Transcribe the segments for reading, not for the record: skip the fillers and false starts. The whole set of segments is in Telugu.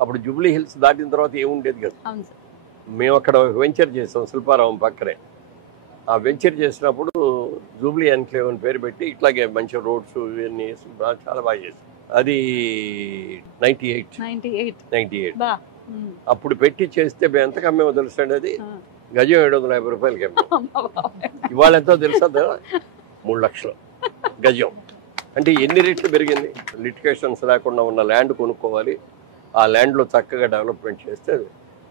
అప్పుడు జూబ్లీ హిల్స్ దాటిన తర్వాత ఏముండేది కదా. అవును సార్. మేము అక్కడ వెంచర్ చేసాం శిల్పారామం పక్కనే. ఆ వెంచర్ చేసినప్పుడు జూబ్లీ ఎన్క్లేవ్ అని పేరు పెట్టి ఇట్లాగే మంచి రోడ్స్ ఇవన్నీ చాలా బాగా చేసాం. అది 98 బా. అప్పుడు పెట్టి చేస్తే మేము ఎంతకు అమ్మేమో తెలుసండి. అది గజం 750 రూపాయలకి అమ్మే. ఇవాళ ఎంతో తెలుసా? 3 లక్షలు గజం. అంటే ఎన్ని రెట్లు పెరిగింది. లిటికేషన్స్ లేకుండా ఉన్న ల్యాండ్ కొనుక్కోవాలి, ఆ ల్యాండ్లో చక్కగా డెవలప్మెంట్ చేస్తే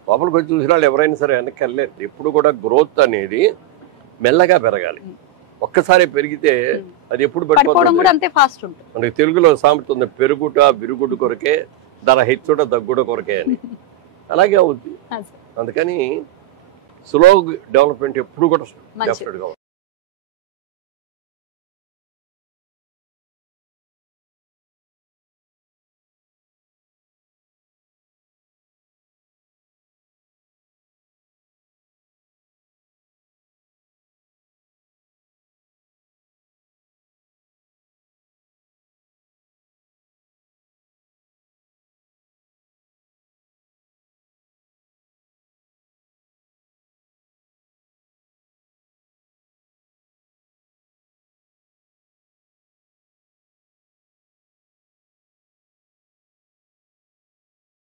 లోపలికి వచ్చి చూసిన వాళ్ళు ఎవరైనా సరే వెనక్కి వెళ్ళలేరు. ఎప్పుడు కూడా గ్రోత్ అనేది మెల్లగా పెరగాలి. ఒక్కసారి పెరిగితే అది ఎప్పుడు పడిపోతుంది. మనకి తెలుగులో సామెత ఉంది, పెరుగుట విరుగుడు కొరకే, ధర హెచ్చుట దగ్గుడ కొరకే అని. అలాగే అవుద్ది. అందుకని స్లో డెవలప్మెంట్ ఎప్పుడు కూడా డెఫినెట్గా